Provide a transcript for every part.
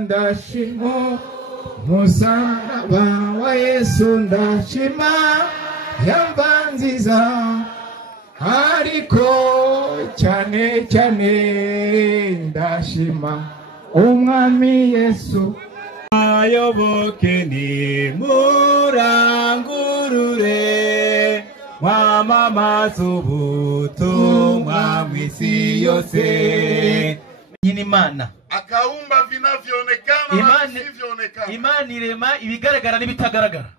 ndashima musaraba wa Yesu ndashima yamba nziza ariko cyane cyane ndashima umwami Yesu ayoboke ni murangurure mwamamaza ubutumwa mw'isi yose. Nyini Imana akaumba vinavyoonekana na visivyoonekana. Imana irema ibigaragara n'ibitagaragara.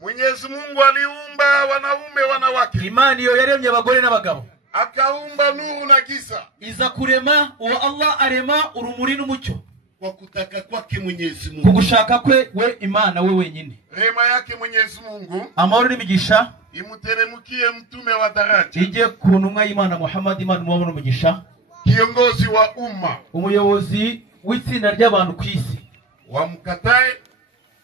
Mwenyezi Mungu aliumba wanaume wanawake. Imana iyo yaremye abagore n'abagabo. Akaumba nuru na giza. Iza kurema uwo Allah arema urumuri n'umucyo. Kwa kutaka kwake Mwenyezi Mungu. Kugushaka kwe we Imana we wenyine. Rema yake Mwenyezi Mungu. Amahoro n'imigisha imuteremukie mtume wa daraja. Ije ku ntumwa y'Imana Muhammad Imana umubona n'umugisha. Kiongozi wa umma. Umuyobozi w'itsinda ry'abantu kw'isi. Wamkatae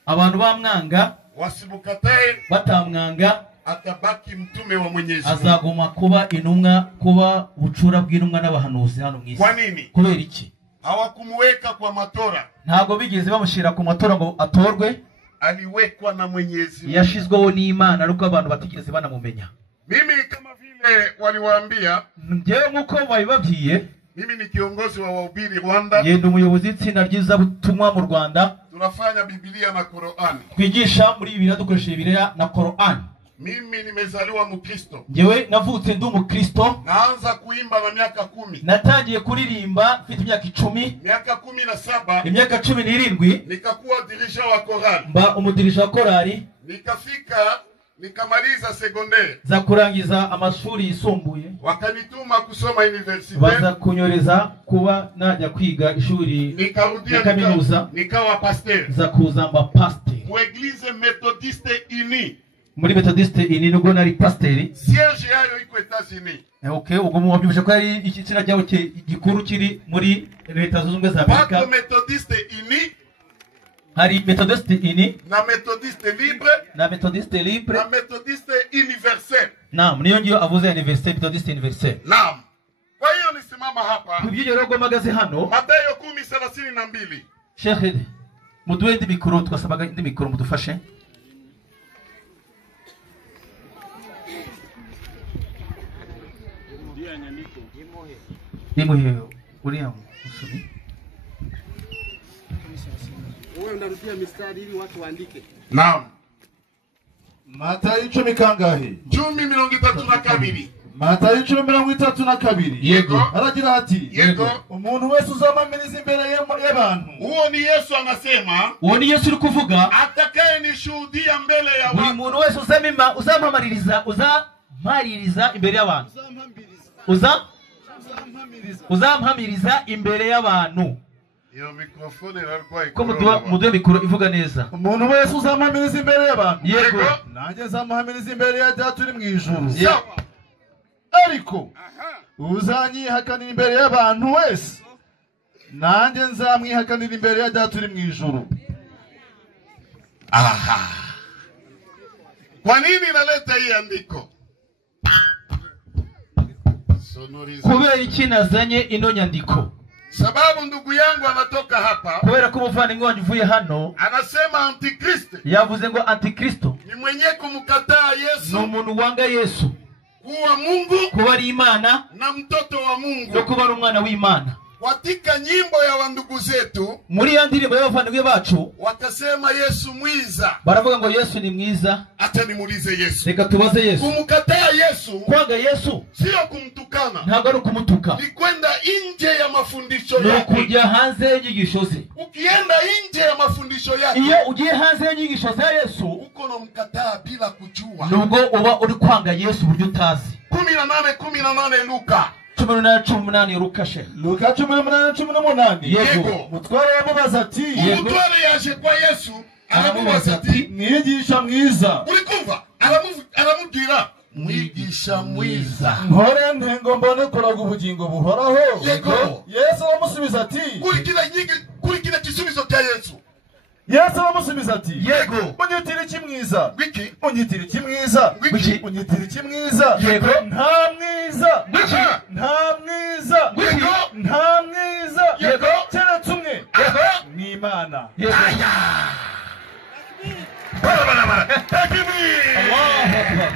abantu bamwanga, wasimukatae batamwanga, atabaki mtume wa Mwenyezi Mungu. Azaguma kuba intumwa, kuba bucura bw'intumwa n'abahanuzi hano mw'isi. Kwa nini? Kubera iki? Hawakumuweka kwa matora. Ntago bigeze bamushira ku matora ngo atorwe. Aliwekwa na Mwenyezi Mungu. Yashizweho n'Imana ariko abantu batigeze banamumenya. Mimi kama vile waliwaambia, ngewe nkuko babibabwiye, mimi ni kiongozi wa wahubiri Rwanda. Yenda umuyobozi w'itsinda ryiza butumwa mu Rwanda. Tunafanya Biblia na Qur'an. Twigisha muri Bibiliya dukoresha Bibiliya na Qur'an. Mimi nimezaliwa Mkristo. Ngewe navutse ndi Umukristo. Naanza kuimba na miaka 10. Natangiye kuririmba mfite imyaka 10. Miaka 17. Imyaka 17 nikakuwa dirisha wa korali. Mba umudirisha wa korali. Nikafika nikamaliza secondaire. Za kurangiza amashuri yisumbuye. Wakanituma kusoma university. Baza kunyoreza kuba najya kwiga ishuri nikarudia kaminuza. Nikawa pasteur. Za kuzamba pasteur. Mu Eglise Methodiste Unie. Muri Methodiste Unie nubwo nari pasteur. Siège yayo iko Etats-Unis. Okay, ubwo mubyumvise ko ari ikitsina cyaho gikuru kiri muri Leta Zunze Ubumwe za Amerika. Pako Methodiste Unie. Hari Methodiste Unie na Methodiste Libre na Methodiste Libre na Methodiste Universel. Naam, niyo ngiyo avuze Université Methodiste Universel. Naam. Kwa hiyo nisimama hapa. Kubyo rero magaze hano. Mathayo 10:32. Sheikh, muduwe ndi mikoro twasabaga ndi mikoro mudufashe. Nimuhe uriya musumi. Wewe ndarudia mistari ili watu waandike. Naam. Matayo 10 kangahe? 10:32. Matayo 10:32. Yego. Aragira ati, yego. Umuntu wese uzamamiriza imbere y'abantu. Huo ni Yesu anasema. Uwo ni Yesu uri kuvuga. Atakaye nishuhudia mbele ya watu. Buri muntu wese uzampamiriza imbere y'abantu. Uzampamiriza imbere y'abantu. Iyo mikrofone irarwaye. Ko muduwe mikoro ivuga neza. Umuntu wese uzampamiriza imbere y'abantu. Yego. Nanjye nzamuhamiriza imbere ya Data uri mu ijuru. Sawa. Ariko uzanyihakanira imbere y'abantu wese, nanjye nzamwihakanira imbere ya Data uri mu ijuru. Aha. Kwa nini naleta hii andiko? Kubera iki nazanye ino nyandiko? Sababu ndugu yangu anatoka hapa. Kubera ko umuvandimwe wanjye uvuye hano. Anasema Antikristo. Yavuze ngo Antikristo ni mwenye kumkataa Yesu. Ni umuntu wanga Yesu. Kuwa Mungu. Kuba ari Imana. Na mtoto wa Mungu. No kuba ari umwana w'Imana. Katika nyimbo ya wandugu zetu. Muri ya ndirimbo y'abavandimwe bacu. Wakasema Yesu mwiza. Baravuga ngo Yesu ni mwiza. Acha nimulize Yesu. Reka tubaze Yesu. Kumkataa Yesu. Kwanga Yesu. Sio kumtukana. Ntabwo ari kumutuka. Ni kwenda nje ya mafundisho yake. No kujya hanze y'inyigisho ze. Ukienda nje ya mafundisho yake. Iyo ugiye hanze y'inyigisho za Yesu. Uko no mkataa bila kujua. Nubwo uba uri kwanga Yesu buryo utazi. 18:18 Luka. 18 Luka she. Luka 18:18. Yego. Mutware yamubaza ati, Mutware yaje kwa Yesu, aramubaza ati, mwigisha mwiza. Urikumva? Aramubwira, mwigisha mwiza. Nkore ntengo mbone kuraga ubugingo buhoraho. Yego. Yesu aramusubiza ati, kuri kile kisubizo cya Yesu. Yesu aramusubiza ati, yego. Munyitira iki mwiza? Wiki. Munyitira iki mwiza? Wiki. Munyitira iki mwiza? Yego. Nta mwiza. Wiki. Nta mwiza. Yego. Nta mwiza. Yego. Keretse umwe. Yego. Ni Aya! Bara. Takbir! Allahu Akbar.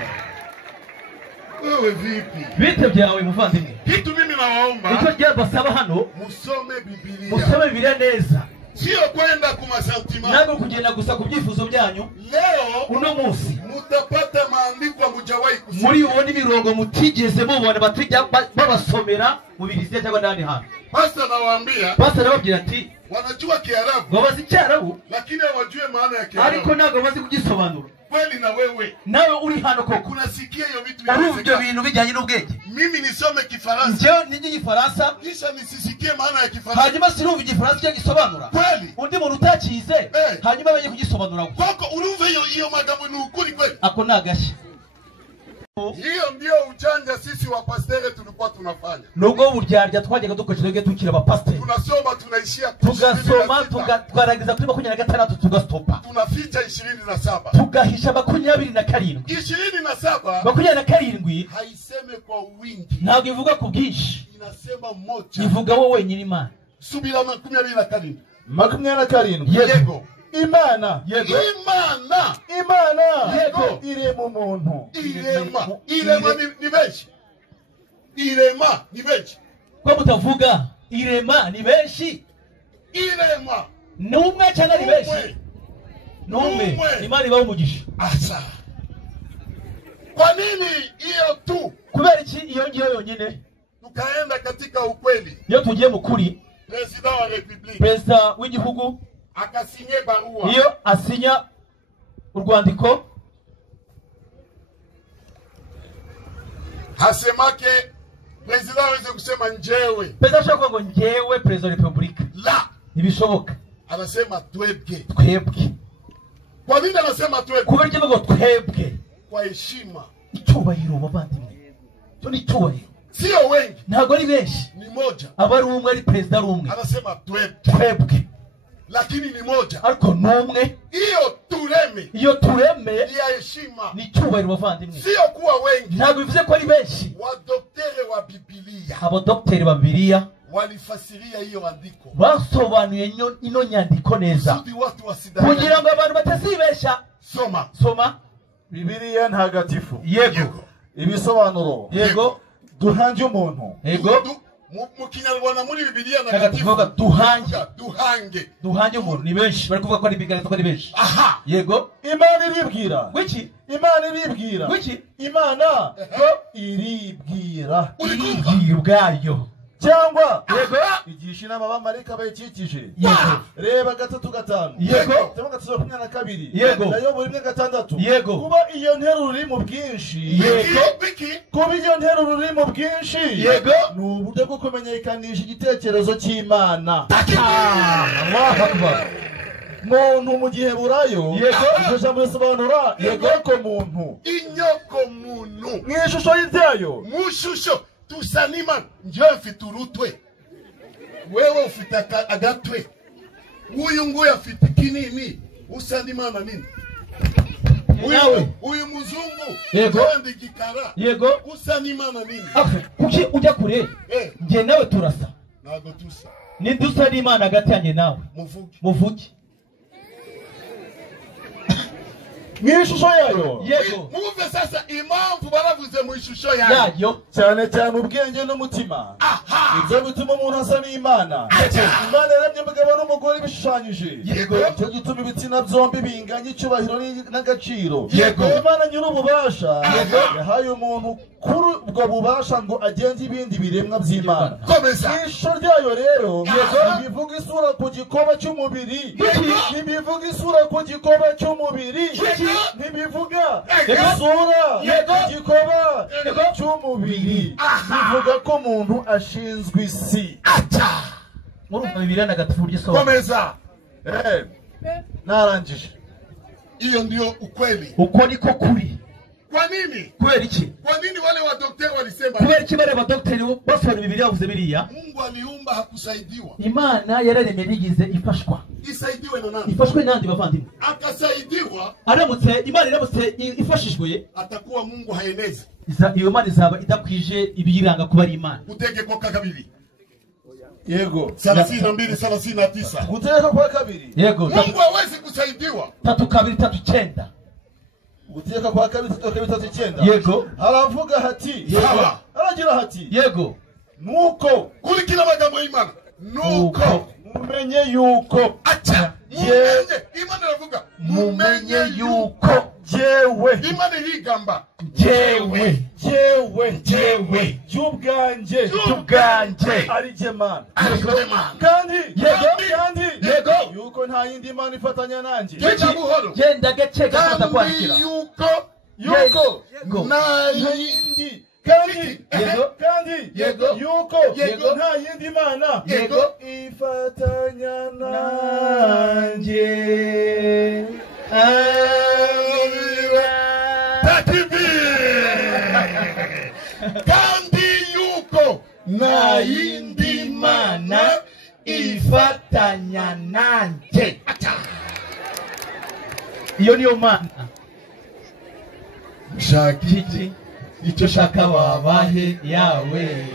Wewe vipi? Bite byawe muvandimwe. Kitu mimi nawaomba. Icyo giye basaba hano. Musome Biblia. Musome Bibiliya neza. Sio kwenda kuma sentiment. Ntabwo kugenda gusa ku byifuzo byanyu. Leo Uno munsi mutapata maandiko mujawahi kusoma. muri ubundi mirongo mutigeze mubona batijya babasomera mu Bibiliya cyangwa ndani hano. Pastor nawaambia. Pastor arababwira ati Wanajua Kiarabu. babazi Cyarabu Lakini hawajui maana ya Kiarabu. ariko ntabwo bazi kugisobanura. Kweli na wewe. Nawe uri hano koko. Unasikia hiyo vitu Urumva bintu bijyanye n'ubwenge. Mimi nisome Kifaransa. Njyewe nigi Igifaransa Kisha nisisikie maana ya Kifaransa. hanyuma sinumva Igifaransa cyo gisobanura. Kweli. Undi muntu utakize hanyuma amenye kugisobanura. Koko urumva hiyo magambo ni ukuri kweli. Ako nagashya. Hiyo ndio ujanja sisi wa pastere tulikuwa tunafanya. Nubwo buryarya twajyaga dukoresha tukira abapasiteri. Tunasoma tunaishia Tugasoma twarangiza kuri 26 tugastopa. Tunaficha 27. Tugahisha 27. 27 27 haiseme kwa wingi. ntabwo ivuga ku bwinshi. Inasema moja. Ivuga wowe wenyine Imana. Subira 27. 27. Yego. Imana. Yego. Imana. Yego. Irema umuntu. Irema ni benshi. Irema ni benshi. Kwa mutavuga irema ni benshi. Irema Numwe cyane ari benshi. Numwe. Imana ibaho umugisha. Asa. Kwa nini hiyo tu? Kubera iki iyo ngiyo yonyine? Tukaenda katika ukweli. Iyo tugiye mu kuri. President wa Republika. President w'igihugu Akasinye barua. iyo asinya urwandiko hasemake president aweze kusema njewe. President ashaka ngo njewe president wa Republika. La. Ibishoboka. Anasema twebwe. Kwa nini anasema twebwe? Kubera iki ngo twebwe? Kwa heshima. Icyubahiro bavandimwe. Cyo ni icyubahiro. Sio wengi. Ntabwo ari benshi. Ni moja. Abari umwe ari president ari umwe. Anasema twebwe. Lakini ni moja. Ariko numwe. Iyo tureme. Ni heshima. Ni icyubahiro bavandimwe. Sio kuwa wengi. Ntabwo bivuze ko ari benshi. Wadokteri wa Biblia. Abadokteri ba Bibiliya walifasiria hiyo andiko. Basobanuye ino nyandiko neza. Kugira ngo abantu batazibesha. Soma. Bibiliya ntagatifu. Yego. Ibisobanuro. Yego. Duhanje umuntu. Yego. Mu Kinyarwanda muri Bibiliya ntagatifu duhanje umuntu ni benshi bari kuvuga ko ari bigaragaza ko ari benshi. Aha. Yego. Imana iribwira. Wiki. Imana iribwira. Wiki. Imana iribwira. Ubwayo. Cyangwa yego igisha inama abamarayika bayikikije. Yego. Reba 3:5. Yego. Cyangwa 22. Yego. Nayo muri 6. Yego. Kuba iyo nteruro iri mu bwinshi. Yego. Kuba iyo nteruro iri mu bwinshi. Yego. Ni uburyo bwo kumenyekanisha igitekerezo cy'Imana. Allahu Akbar. Muntu mu gihe burayo. Yego. Iryo jambo risobanura inyoko muntu. Inyoko muntu. Mwishusho y'ibyayo. Mushusho. Tusanima njyewe mfite urutwe, wewe ufite agatwe, uyu nguyu afite kinini, usa n'Imana nini? Uyu muzungu kandi gikara, yego usa n'Imana nini? Kuki ujya kure? Nge nawe turasa. Ntago tusa. Ni dusa n'Imana hagati yanjye nawe. Muvuge. Mwishusho yayo. Yego. Muve sasa impamvu baravuze mu ishusho yayo. Cyane ubwenge n'umutima. Ibyo bituma umuntu asa n'Imana. Imana yaremye umugabo n'umugore bishushanyije. Yego. Cyo gituma ibitsina byombi binganya icyubahiro n'agaciro. Yego. Imana nyir'ububasha yahaye umuntu kuri ubwo bubasha ngo agenze ibindi biremwa by'Imana. Ishusho ryayo rero bivuga isura ku gikoba cy'umubiri. Ntibivuga isura ku gikoba cy'umubiri. Ntibivuga isura ku gikoba cy'umubiri. Bivuga ko umuntu ashinzwe isi. Murumva Bibiliya ntagatifu buryo sobanura. Komeza. Narangije. Hiyo ndio ukweli. Uko niko kuri. Kwa nini? Kubera iki? Kwa nini wale wa daktari walisema? Kubera iki bare abadokteri basobanura Bibiliya yavuze biriya? Mungu aliumba hakusaidiwa. Imana yararemye bigize ifashwa. Isaidiwe na nani? Ifashwe nandi bavandimwe. Akasaidiwa. Imana iramutse ifashijwe atakuwa Mungu haenezi. Iyo Imana izaba idakwije ibiyiranga kuba ari Imana. Utegeko ka kabiri. yego 32 39. Gutegeka kwa kabiri yego Mungu hawezi kusaidiwa. 3:2:9 Gutegeka kwa kabiri 3:9 yego haravuga hati Sawa. aragira hati yego Nuko kurikira amagambo y'Imana. Nuko mumenye yuko acha mumenye Imana iravuga mumenye yuko jewe Imana irigamba jewe by'ubwanje ari je Mana kandi yego yuko nta yindi Mana ifatanya nanjye genda gake gafata kwakira yuko nta yindi kandi yuko nta yindi Mana ifatanya nanjye kandi yuko nta yindi Mana ifatanya nanjye. Iyo niyo Mana shakiki icyo shaka wabahe yawe.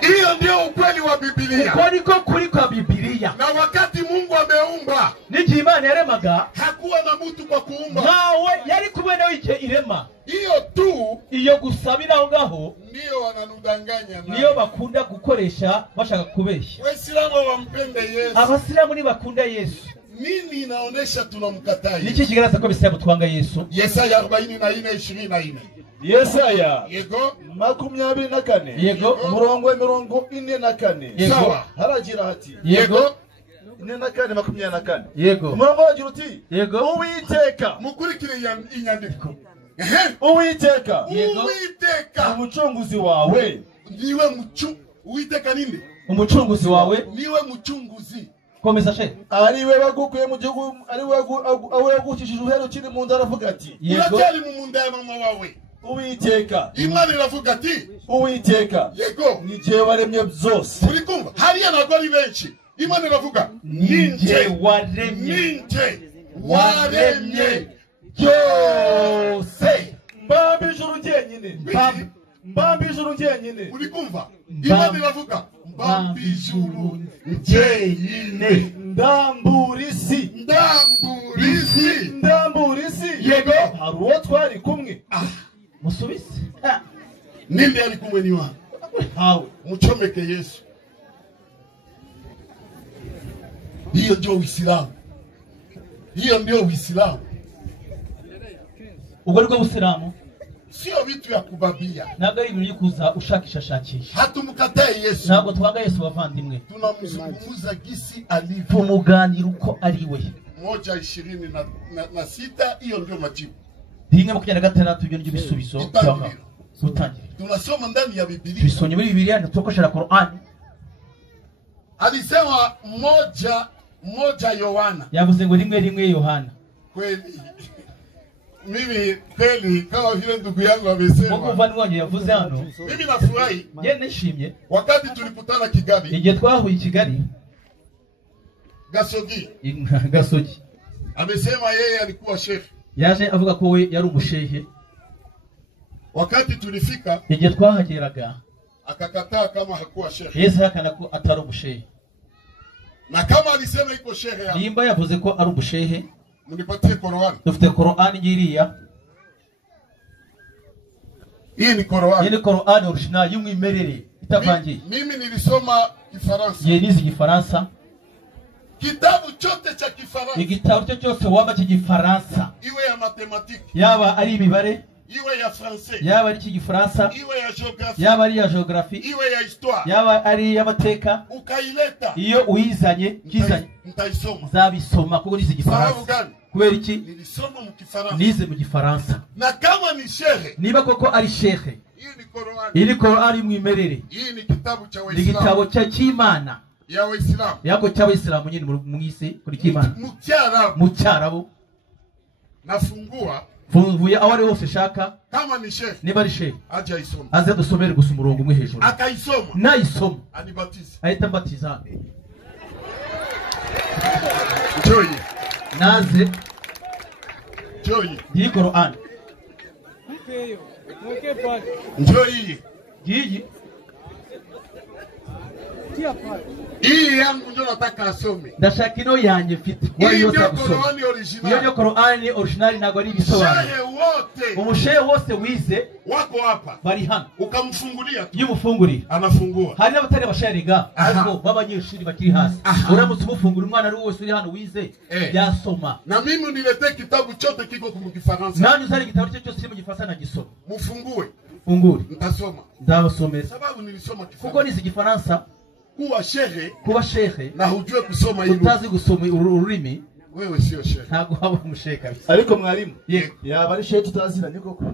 Hiyo ndio ukweli wa Biblia. Uko niko kuri kwa Biblia. Na wakati Mungu ameumba, niki Imana yaremaga hakuwa na mtu kwa kuumba. Nawe yari kubwe nawe ije irema. Hiyo tu iyo gusabira aho ngaho ndio wananudanganya na. Niyo bakunda gukoresha bashaka kubeshya. Waislamu wampende Yesu. Abasilamu ni bakunda Yesu. Nini inaonesha tunamkataa? Niki kigaragaza ko bisiya butwanga Yesu? Yesaya 44:24. Yesaya yego 24 yego umurongo 44 sawa haragira hati yego 44 yego umurongo wagira uti yego Uwiteka mukurikire inyandiko Uwiteka umucunguzi wawe niwe Uwiteka ninde umucunguzi wawe niwe mucunguzi komeza she ariwe bagukuye mu gihugu ariwe yagukishije uhere ukiri mu nda aravuga ati uracyari mu nda ya mama wawe Uwiteka Imana iravuga ati Uwiteka yego ni je waremye byose uri kumva hariya nagori benshi Imana iravuga ninje waremye byose mbambijuru ngenyine uri kumva Imana iravuga mbambijuru ngenyine ndamburisi yego hari uwo twari kumwe musubise ninde ari kumwe ni wa hawe muchomeke Yesu hiyo ndio Uislamu ubwo nibwo Uislamu sio vitu ya kubabia ntabwo ari ibintu kuza ushakisha hatumkatae Yesu ntabwo twanga Yesu bavandimwe tunamzungumza gisi alivyo tumuganira uko ari we 1:26 hiyo ndio majibu 1:26 ibyo nibyo bisubizo cyangwa gutangira tunasoma ndani ya Biblia bisonye muri Biblia tukoshera Qur'an alisema moja Yohana yavuze ngo rimwe Yohana kweli mimi kweli kama vile ndugu yangu amesema mukuvani wanyu yavuze hano mimi nafurahi je nishimye wakati tulikutana Kigali igihe twahuye Kigali Gasogi amesema yeye alikuwa sheikh yaje avuga ko we yari umushehe wakati tulifika igihe twahageraga akakataa kama hakuwa sheikh Yesu yakana ko atari umushehe na kama alisema iko shehe nimba yavuze ko ari umushehe munipatie Qur'an dufite Qur'an ngiriya hii ni Qur'an ni Qur'an original y'umwimerere itavangiye mimi nilisoma Kifaransa nizi Kifaransa kitabu chote cha Kifaransa igitabo cyose waba cy'igifaransa iwe ya matematiki yaba ari imibare iwe ya français yaba ari cy'igifaransa iwe ya geography yaba ari ya geography iwe ya histoire yaba ari y'amateka ukaileta iyo uyizanye kizanye ntaisoma zabisoma kuko nizi Gifaransa kubera iki nilisoma mu Kifaransa nize mu Gifaransa na kama ni shehe niba koko ari shehe hii ni Qur'an iri Qur'an mwimerere hii ni kitabu cha Waislamu igitabo cha Kimana ya Waislamu yako cha Waislamu nyine mu isi kuri Kimana mu cyarabu nafungua funguye awari wose shaka kama ni shehe niba ari shehe aje isome aze dusomere gusa umurongo umwe hejuru akaisoma nayisoma anibatize ahita mbatiza joyi naze joyi iyi Qur'an joyi iyi Hii yangu ndio nataka asome. ndashaka ino yanjye mfite wari yose gusoma iyo nyo Qur'ani original ntago ari igisobanuro. Shehe wote Umushehe wose wize wako hapa bari hano ukamfungulia tu y'umufungurira anafungua. hari n'abatari bashariga ahubwo b'abanyeshuri bakiri hasi uramutse umufungura umwana ari wose uri hano wize yasoma. Na mimi nilete kitabu chote kiko mu Kifaransa. Nanjye uzari igitabo cyo cyose mu Gifaransa na gisoma. Mufungue. Fungure. Nitasoma. Ndabasomera. Sababu nilisoma Kifaransa. Kuko nizi Gifaransa. Kuwa shehe na hujue kusoma hilo. Utazi gusoma ururimi. Wewe sio shehe. Ntago haba umushehe kabisa. Ariko mwarimu. Yego. Yaba ari shehe tutaziranye koko.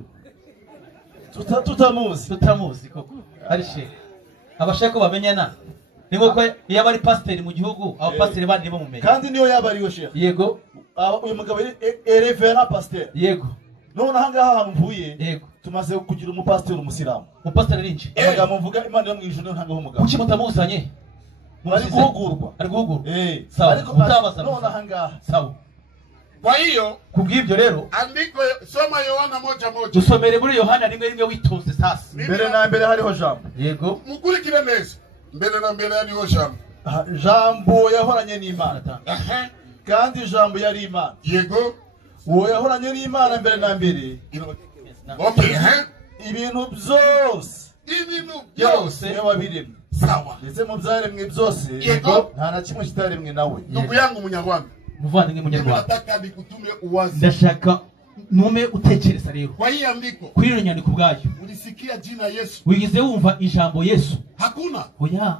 Tutamuzi koko. Ari shehe. Abashehe ko bamenyana. Ni nk'uko iyo bari pasiteri mu gihugu abo pasiteri bandi bo mumenya. Kandi niyo yaba ariyo shehe. Yego. Uyu mugabo ari reverend pasteur. Yego. None ahangaha ahantu mvuye. Yego. Tumaze kugira umupasiteri umusilamu. Umupasiteri ninki? Amagambo mvuga Imana yo mu ijuru ntangaho umugabo. Kuki mutamuzanye? Ari guhugurwa. Sawa. Ariko Mutabaza. none ahangaha. Sawa. Kwa hiyo kubw'ibyo rero andiko soma Yohana 1:1. Dusomere muri Yohana 1:1 witonze sasa. Mbere na mbere hariho jambo. Yego. Mukurikire neza. Mbere na mbere hariho jambo. Jambo yahoranye n'Imana. Kandi jambo yari Imana. Yego. Uwo yahoranye n'Imana mbere na mbere. Okay, ibintu byose wabiremye. Sawa. Ndetse mu byaremwe byose yego nta na kimwe kitaremwe nawe. Ndugu yangu Munyarwanda. Muvandimwe Munyarwanda. Nataka nikutume uwazi. Ndashaka nume utekereza rero. Kwa hii andiko. Kuri iyo nyandiko bwayo. Ulisikia jina Yesu. Wigize wumva ijambo Yesu? Hakuna. Oya.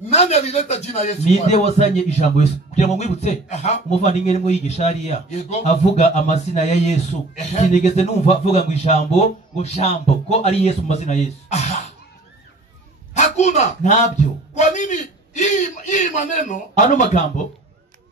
Nani alileta jina Yesu? Ninde wazanye ijambo Yesu? Kugira ngo mwibutse umuvandimwe rimwe yigisha hariya avuga amazina ya Yesu. Sinigeze numva avuga ngo ijambo ngo jambo ko ari Yesu mu mazina Yesu. Hakuna. Ntabyo. Kwa nini hii maneno? Ano magambo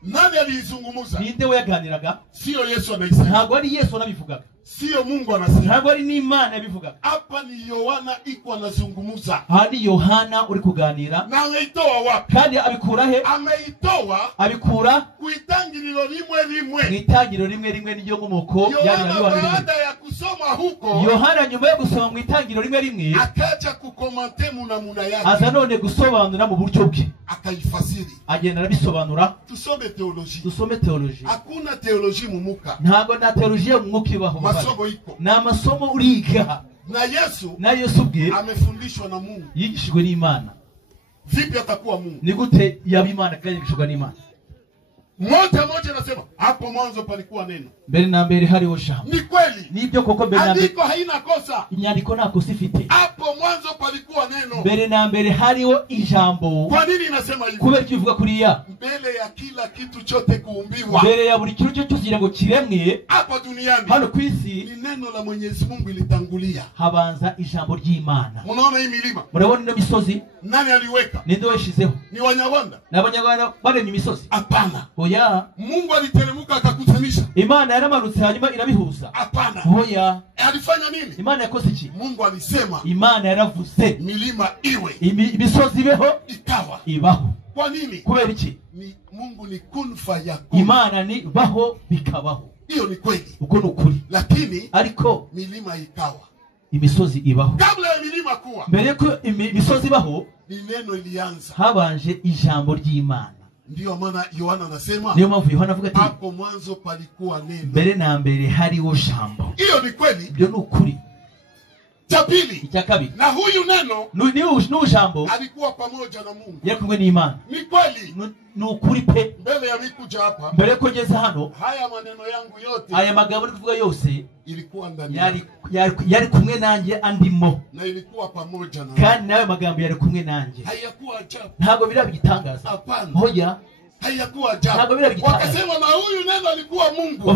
nani alizungumza? Ninde wayaganiraga? Sio Yesu anaisema. Ntabwo ari Yesu anabivugaga. Sio Mungu anasema. Ntabwo ari n'Imana yabivugaga. Hapa ni Yohana iko anazungumza. Hani Yohana uri kuganira. Na ameitoa wapi? Kandi abikura he? Ameitoa abikura kuitangiriro rimwe. Mwitangiriro rimwe niyo nkomoko yari Yohana. Baada ya kusoma huko Yohana nyuma yo gusoma mwitangiriro rimwe akaja kukomante munamuna yake. Aza none gusobanura mu buryo bwe. Akaifasiri. Agenda arabisobanura. Tusome teoloji. Dusome teoloji. Hakuna teoloji mu muka. Ntago na teoloji mu muka ibaho. Masomo iko. Na masomo uriga. Na Yesu bwe amefundishwa na Mungu. Yigishijwe n'Imana. Vipi atakuwa Mungu? Ni gute yaba Imana kandi yigishijwe n'Imana? Moja nasema hapo mwanzo palikuwa neno. Mbere na mbere hariho jambo. Ni kweli. Nibyo koko mbere na mbere. Andiko haina kosa. Inyandiko nta kosa ifite. Hapo mwanzo palikuwa neno. Mbere na mbere hariho ijambo. Kwa nini nasema hivyo? Kubera kivuga kuriya. Mbele ya kila kitu chote kuumbiwa. Mbere ya buri kintu cyose kugira ngo kiremwe hapa duniani. Hano kwisi ni neno la Mwenyezi Mungu ilitangulia. Habanza ijambo ry'Imana. Unaona hii milima? Murabona ino misozi? Nani aliweka? Ninde weshizeho? Ni Wanyarwanda. Na Abanyarwanda baremye imisozi? Hapana. Oya. Mungu aliteremka akakutanisha. Imana yaramanutse hanyuma irabihuza. Hapana. Oya. Alifanya nini? Imana yakoze iki? Mungu alisema. Imana yaravuze. Milima iwe. Imisozi ibeho. Ikawa. Ibaho. Kwa nini? Kubera iki? Ni Mungu ni kun fayakun. Imana ni baho bikabaho. Hiyo ni kweli. Uko nukuri. Lakini ariko milima ikawa. Imisozi ibaho. Kabla ya milima kuwa. Mbere ko imisozi ibaho ni neno ilianza. Habanje ijambo ry'Imana. Ndio maana Yohana anasema. Niyo mpamvu Yohana avuga ati hapo mwanzo palikuwa neno. Mbere na mbere hariho jambo. Hiyo ni kweli. Byo nukuri. Cha pili. Icya kabiri. Na huyu neno ni jambo alikuwa pamoja na Mungu. Yari kumwe n'Imana. Ni kweli. Nukuri pe. Mbele ya mikuja hapa. Mbere ko ngeze hano. Haya maneno yangu yote. Aya magambo ndi kuvuga yose ilikuwa ndani. Yari kumwe nanjye andimo. Na ilikuwa pamoja na. Kandi nayo magambo yari kumwe nanjye. Hayakuwa ajabu. Ntago birabigitangaza. Hapana. Hoya. Hayakuwa ajabu. Ntago birabigitangaza. Wakasema na huyu neno alikuwa Mungu.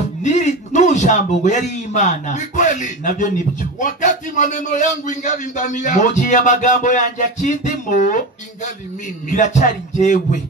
N'ujambo ngo yari Imana. Ni kweli. Nabyo nibyo. Wakati maneno yangu ingali ndani yangu. Mugihe amagambo yanjye akindimo ingali mimi. Biracyari njyewe.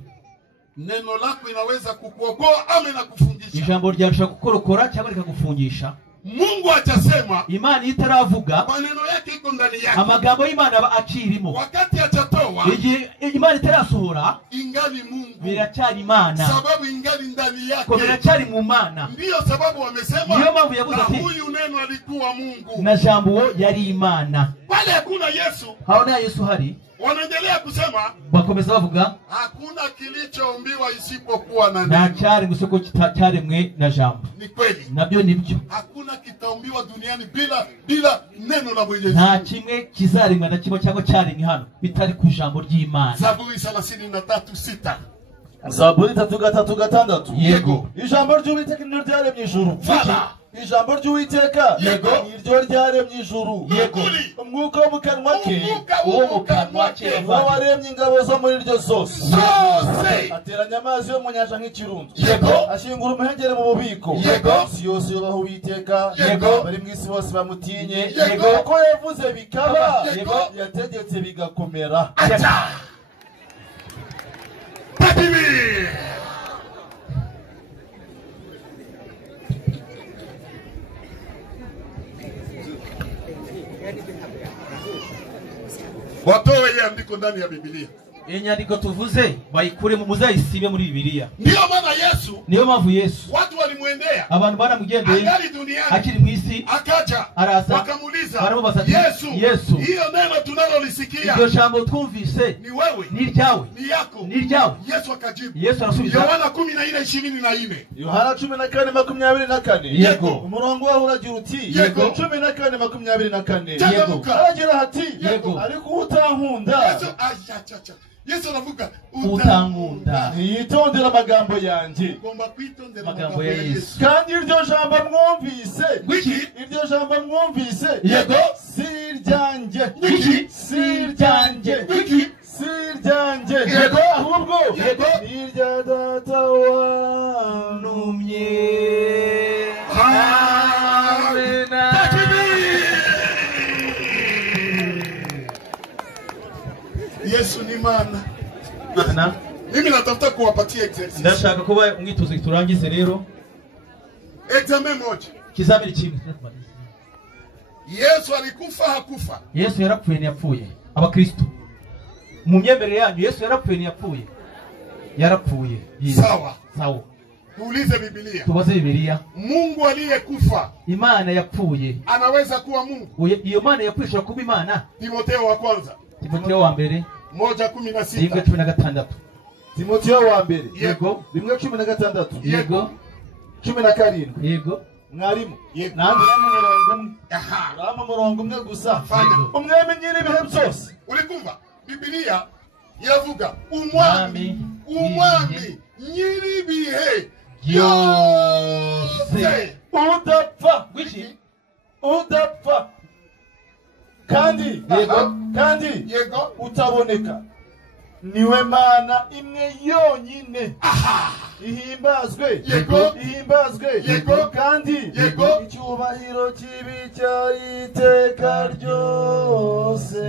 Neno lako inaweza kukuokoa ama inakufungisha. Ijambo ryarusha kukorokora cyangwa rikagufungisha. Mungu atasema. Imana itaravuga. Maneno yake iko ndani yake. Amagambo y'Imana aba akirimo. Wakati atatoa. haijatoa, imana itarasohora, ingali Mungu, biracyari imana, sababu ingali ndani yake, ko biracyari mu mana. Ndiyo sababu wamesema niyo mpamvu yavuze ati huyu neno alikuwa Mungu na jambo yari imana. Pale hakuna Yesu, haona Yesu hari, wanaendelea kusema, bakomeza bavuga hakuna kilichoumbiwa isipokuwa na nta neno. cyari gusoko cyaremwe na jambo. Ni kweli, nabyo nibyo, hakuna kitaumbiwa duniani bila neno la Mwenyezi nta Mungu. kimwe kizaremwa na kimwe cyangwa cyaremwe hano bitari ku jambo ry'Imana. Zaburi 33:6. Zaburi 33:6. Yego. Ijambo ry'Uwiteka niryo ryaremye ijuru. Fala. Ijambo ry'Uwiteka Yego. niryo ryaremye ijuru. Yego. Umwuka wo mu kanwa ke, uwo mu kanwa ke uwo waremye ingabo zo muri ryo zose. Zose. Ateranya amazi yo mu nyanja nk'ikirundo. Yego. Ashingura umuhengeri mu bubiko. Yego. Si yose yubaha Uwiteka. Yego. Bari mu isi bose bamutinye. Yego. Kuko yavuze bikaba. Yego. Yategetse bigakomera. Acha. Takbir. Watoe hii andiko ndani ya Biblia. Inyandiko tuvuze bayikure mu muzayisibe muri Bibiliya. Ndio maana Yesu, niyo mpamvu Yesu watu walimwendea, abantu baramugendeye angali duniani, akiri mu isi, akaja araza, wakamuuliza, baramubaza ati, Yesu, hiyo neno tunalolisikia iryo jambo twumvise ni wewe, ni ryawe, ni yako, ni ryawe? Yesu akajibu, Yesu arasubiza, Yohana 14:24. Yohana 14:24. Yego. Umurongo waho uragira uti, Yego. 14:24. Yego. Aragira ati, Yego. ariko utankunda, Yesu anavuga utankunda, yitondera amagambo yanjye, ugomba kwitondera amagambo ya Yesu. kandi iryo jambo mwumvise, Wiki, iryo jambo mwumvise, Yego. si iryanjye, Wiki, si iryanjye, wiki, si iryanjye, Yego. ahubwo Yego. ni irya Data wantumye. Yesu ni mana. Mana. Mimi natafuta kuwapatia exercise. Ndashaka kuba umwitozo turangize rero. Examen moja. Kizamini kimwe. Yesu alikufa hakufa? Yesu yarapfuye ntiyapfuye. Abakristo mu myemerere yanyu Yesu yarapfuye ntiyapfuye? Yarapfuye. Sawa. Sawa. Tuulize Biblia. Tubaze Biblia. Mungu aliyekufa, Imana yapfuye, anaweza kuwa Mungu? iyo Mana yapfuye kuba Imana? Timotheo wa kwanza. Timotheo wa mbere 1:16. 16. Timotheo wa mbere. Yego. 1:16. Yego. 17. Yego. Mwarimu. Yego. Nanjye n'umurongo umwe. Aha. Rama umurongo umwe gusa. Fanya. Umwami nyiri ibihe byose. Ulikumva? Biblia iravuga umwami nyiri bihe byose. Udapfa. Wiki. Udapfa. Kandi. Yego. Kandi. Yego. Utaboneka. Niwe Mana imwe yonyine. Ihimbazwe. Yego. Ihimbazwe. Yego. Kandi. Yego. Icyubahiro kibi cy'iteka ryose.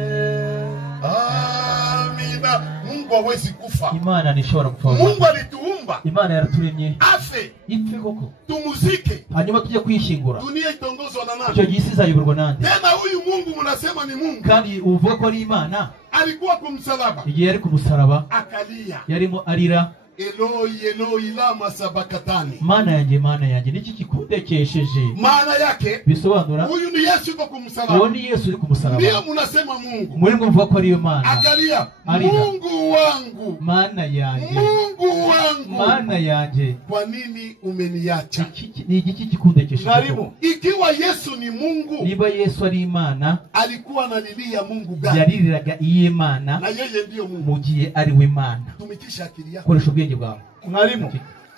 Amina. Mungu hawezi kufa. Imana nishobora gupfa. Mungu alituumba. Imana yaraturemye. Afe. Ipfe koko. Tumuzike. Hanyuma tujye kwishingura. Dunia itongozwa na nani? Icyo gihe isi izayoborwa nande? Tena huyu Mungu mnasema ni Mungu. Kandi uvuga ko ari Imana. Alikuwa kumsalaba. Igihe yari ku musaraba Akalia. yarimo arira, Eloi Eloi lama sabakatani. Mana yanjye niki kikundekesheje? Maana yake Bisobanura huyu ni Yesu yuko uwo kumsalaba. ni Yesu uri ku musaraba. Ndio mnasema Mungu. Muri ngo mvuga ko ari yo Mana. Akalia. Arira. Mungu wangu. Mana yanjye, Mungu wangu. Mana yanjye, Kwa nini umeniacha? ni igiki kikundekesheje? Mwarimu. Ikiwa Yesu ni Mungu, Niba Yesu ari Imana, alikuwa analilia Mungu gani? yaririraga iyi Mana Na yeye ndiyo Mungu. mu gihe ari we Mana. Tumikisha akili yako. Koresha ubwenge bwawe. Mwarimu.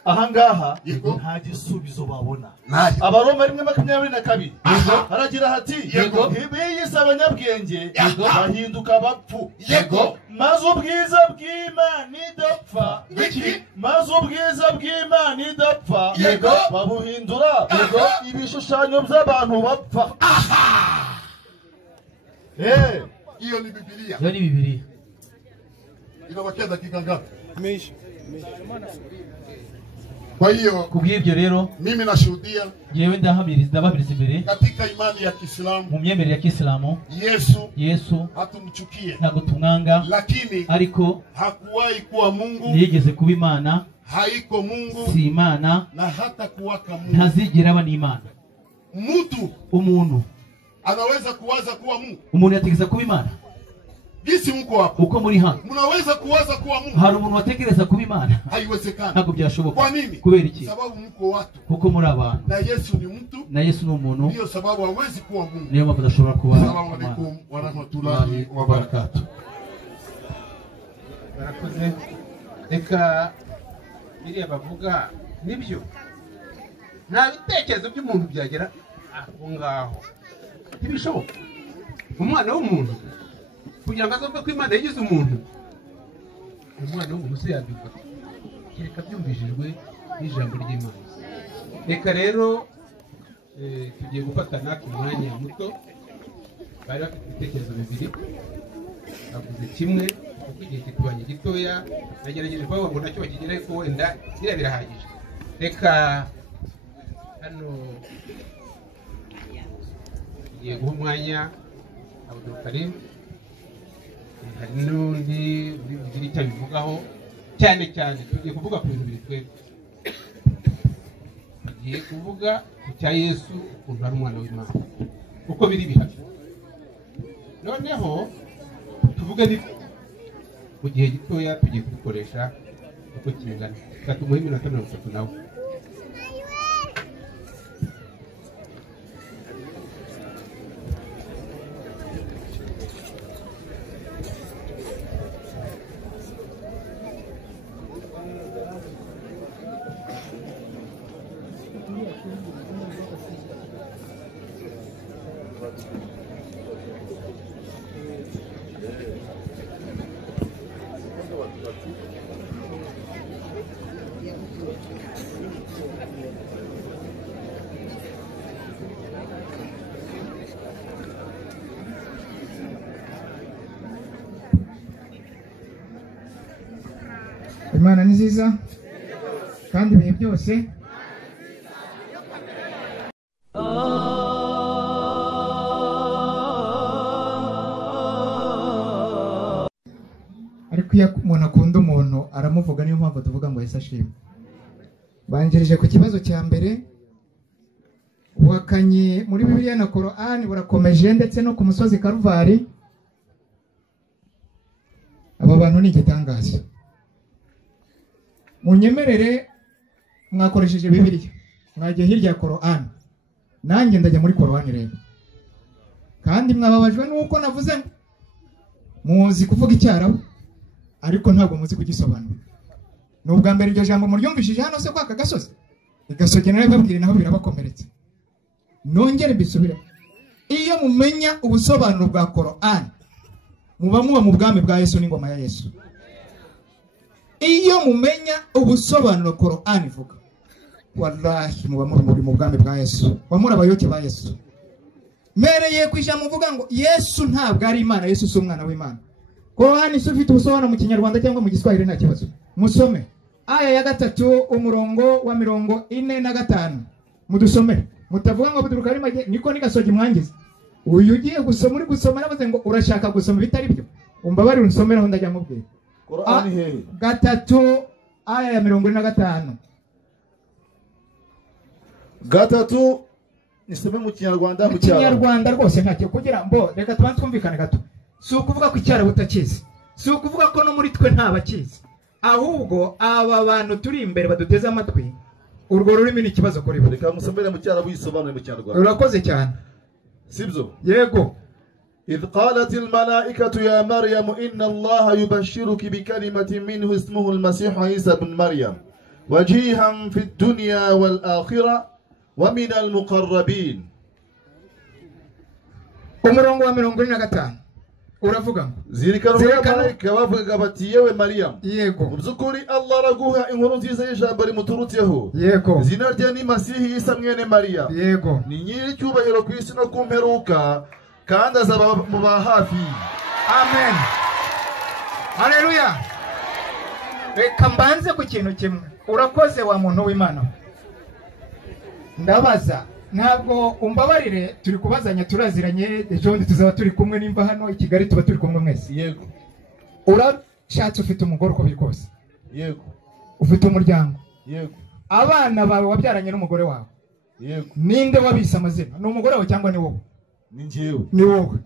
Ahangaha Yego. nta gisubizo babona. Naje. Abaroma 1:22. Aha. Haragira hati, Yego. biyise abanyabwenge Yego. bahinduka abapfu. Yego. Maze ubwiza bw'Imana idapfa. Wiki. Maze ubwiza bw'Imana idapfa. Yego. Babuhindura Yego. ibishushanyo by'abantu bapfa. Hiyo ni Biblia. Iyo ni Bibiliya. Inabakia dakika ngapi? Kwa hiyo kubw'ibyo rero mimi nashuhudia yewe ndababiriza imbere katika imani ya Kiislamu, mu myemerere ya Kiislamu, Yesu hatumchukie, ntabwo tumwanga, lakini ariko hakuwahi kuwa Mungu, ntiyigeze kuba Imana, haiko Mungu, si Imana, na hata kuwaka Mungu. ntazigera aba n'Imana. Umuntu anaweza kuwaza kuwa Mungu. Umuntu yategeza kuba Imana. Gisi mko hapo, uko muri hano mnaweza kuwaza kuwa Mungu. Hari umuntu watekereza kuba Imana? Haiwezekani. Ntabwo byashoboka. Kwa nini? Kubera iki? Sababu mko watu. Kuko muri abantu. Na Yesu ni mtu. Na Yesu ni umuntu. Ndio sababu hawezi kuwa Mungu. Niyo mpamvu adashobora kuba. Assalamu alaikum wa rahmatullahi wa barakatuh. Barakoze. Reka biriya bavuga nibyo. Nta bitekerezo by'umuntu byagera aho ngaho. Ntibishoboka. Umwana w'umuntu kugira ngo azovuge ko Imana yagize umuntu, umwana w'umuntu se yabyumva kereka byumvishijwe n'ijambo ry'Imana. Reka rero tugiye gufatana ku mwanya muto. Bari bafite ibitekerezo bibiri, bavuze kimwe kuko igihe kitubanye gitoya, nagerageje kuvuga ngo nacyo bakigeraho ko wenda biriya birahagije. Reka hano tugiye guha umwanya Abdul Karim, hari n'undi uri icyo abivugaho, cyane cyane tugiye kuvuga ku bintu biri twebwe. Tugiye kuvuga ku cya Yesu, ukuntu ari umwana w'Imana, uko biri bihari. Noneho tuvuge ni mu gihe gitoya tugiye kubikoresha uko kingana. Reka tumuhe iminota 30 nawe. Imana ni nziza kandi ibihe byose. Ariko iyo umuntu akunda umuntu aramuvuga, niyo mpamvu tuvuga ngo Yesu ashimwe. Banjirije ku kibazo cya mbere, ubuhakanyi muri Bibiliya na Korani burakomeje, ndetse no ku musozi Karuvari. Aba bantu ni igitangaza. Munyemerere mwakoresheje Bibiliya, mwagiye hirya ya Korani, nanjye ndajya muri Korani rero. Kandi mwababajwe nuko navuze muzi kuvuga Icyarabu ariko ntabwo muzi kugisobanura. Nubwa mbere iryo jambo muryumvishije hano se kwaka gasozi, igasoge nawe babwire naho birabakomeretse. Nongere bisubira, iyo mumenya ubusobanuro bwa Korani muba mu bwami bwa Yesu n'ingoma ya Yesu. Iyo mumenya ubusobanuro Korani ivuga, wallahi muba muri mu bwami bwa Yesu, bamuri abayoke ba Yesu. Mereye kwisha muvuga ngo Yesu ntabwo ari Imana, Yesu si umwana w'Imana. Korani se ufite ubusobanuro mu Kinyarwanda cyangwa mu Giswahili nta kibazo. Musome aya ya 3 umurongo wa 45 mudusomere. Mutavuga ngo Abdul Karim niko nigasoje mwangize. Uyu ugiye gusoma uri gusoma nabaze ngo urashaka gusoma bitari byo. Umbabari unsomeraho ndajya mubwira. Korani hehe? 3 aya ya 45. 3 nisome mu Kinyarwanda, mu Kinyarwanda rwose ntacyo kugira mbo reka twumvikane gato. Si ukuvuga ko Icyarabu utakizi, si ukuvuga ko no muri twe nta bakizi, ahubwo aba bantu turi imbere baduteze amatwi urwo rurimi ni ikibazo kuri bo. Reka musomere mu Cyarabu yisobanure mu Kinyarwanda. Urakoze cyane. Sibyo? Yego. إذ قالت الملائكة يا مريم إن الله يبشرك بكلمة منه اسمه المسيح عيسى بن مريم وجيها في الدنيا والآخرة ومن المقربين. umurongo wa 45 uravuga ngo zirikana malaika bavuga bati yewe Mariam, yego mu byukuri Allah araguha inkuru nziza y'ijambo rimuturutseho, yego izina rye ni Masihi Isa mwene Mariya, yego ni nyiri cyubahiro ku isi no ku mperuka, kandi azaba mu bahafi. Amen, haleluya. Reka mbanze ku kintu kimwe, urakoze wa muntu w'Imana. Ndabaza ntabwo umbabarire, turi kubazanya turaziranye, ejo ndi tuzaba turi kumwe nimba hano i Kigali tuba turi kumwe mwese. Yego. Urashatse ufite umugore uko biri kose. Yego. Ufite umuryango. Yego. Abana bawe wabyaranye n'umugore wawe. Yego. Ninde wabise amazina? Ni umugore wawe cyangwa ni wowe? Ni njyewe. Ni wowe.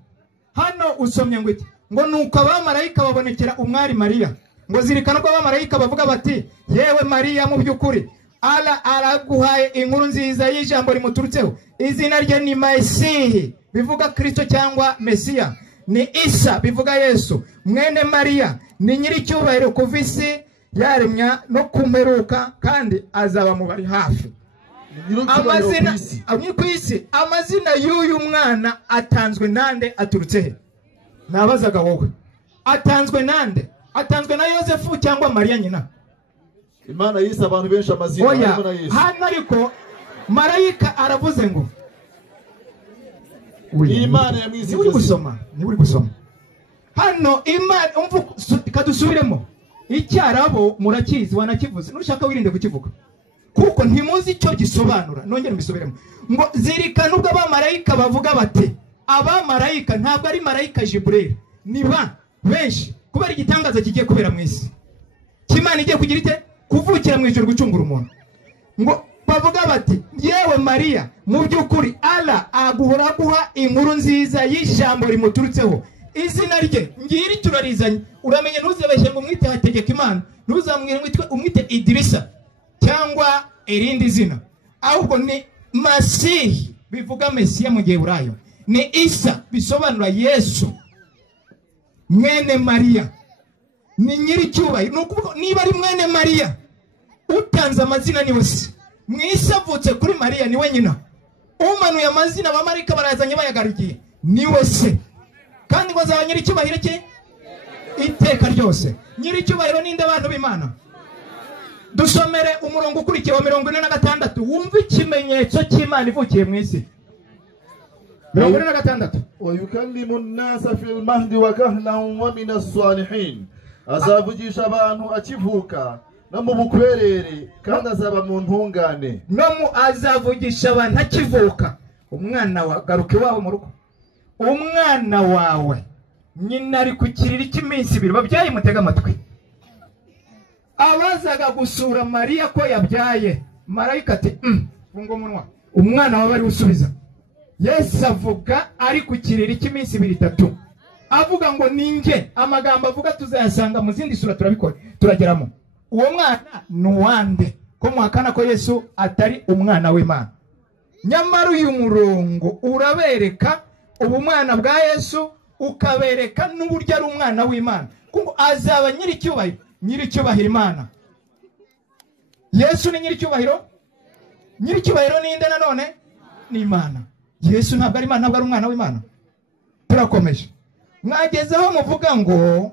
Hano usomye ngo iki? Ngo nuko abamarayika babonekera umwari Mariya. Ngo zirikana ko abamarayika bavuga bati, yewe Mariya mu by'ukuri araguhaye inkuru nziza y'ijambo rimuturutseho. Izina rye ni Mesihi, bivuga Kristo cyangwa Mesiya. Ni Isa, bivuga Yesu. Mwene Mariya ni nyiricyubahiro kuva isi yaremya no kumperuka, kandi azaba mu bari hafi. Amazina ku isi, amazina y'uyu mwana atanzwe nande, aturutse he? Nabazaga wowe, atanzwe nande? Atanzwe na Yosefu cyangwa Mariya nyina? Imana yise abantu benshi amazina harimo na Yesu. Hano ariko marayika aravuze ngo Imana yamwise. Ni uri gusoma hano Imana. Kadusubiremo icyarabo murakizi, wanakivuze, nushaka wirinde kukivuga kuko ntimuzi icyo gisobanura. Nongere mbisubiremo ngo zirikana ubwo abamarayika bavuga bati, abamarayika ntabwo ari marayika Jibril, ni benshi, kubera igitangaza kigiye kubera mu isi, Imana igiye kugira ite, kuvukira mu ijuru gucungura umuntu. Ngo bavuga bati, yewe Mariya mu by'ukuri aguhora guha inkuru nziza y'ijambo rimuturutseho. Izina rye ngiri turarizanye. Uramenye ntuzabeshye ngo umwite Hategeka Imana, ntuzamwire umwite Idirisa cyangwa irindi zina, ahubwo ni Masihi, bivuga Mesiya mu Giheburayo. Ni Isa, bisobanura Yesu. Mwene Mariya ni nyiricyubahiro. Nukuvuga niba ari mwene Mariya, utanze amazina ni wese. Mwisa avutse kuri Mariya ni we nyina. Umanuye amazina abamarayika barazanye bayagarukiye ni wese. Kandi ngo azaba nyiricyubahiro cye iteka ryose. Nyiricyubahiro ninde abantu b'Imana? Dusomere umurongo ukurikiye wa 46, wumva ikimenyetso cy'Imana ivukiye mu isi. 46. ويكلم الناس في المهد وكهلا ومن الصالحين. azavugisha abantu akivuka no mu bukwerere, kandi azaba mu ntungane. Azavugisha abantu akivuka. Umwana wa garuka iwawe mu rugo, umwana wawe nyina ari ku kiriri cy'iminsi 2, babyaye mutega amatwi. Abazaga gusura Mariya ko yabyaye, marayika ati funga umunwa, umwana wawe ari usubiza. Yesu avuga ari ku kiriri cy'iminsi 2-3, avuga ngo ninjye. Amagambo avuga tuzayasanga mu zindi sura turabikora turageramo. Uwo mwana nuwande ko muhakana ko Yesu atari umwana w'Imana. Nyamara uyu murongo urabereka ubumwana bwa Yesu, ukabereka n'uburyo ari umwana w'Imana, kuko azaba nyiricyubahiro. Nyiricyubahiro Imana. Yesu ni nyiricyubahiro. Nyiricyubahiro ninde nanone? Ni Imana. Yesu ntabwo ari Imana, ntabwo ari umwana w'Imana. Turakomeje. Mwagezeho muvuga ngo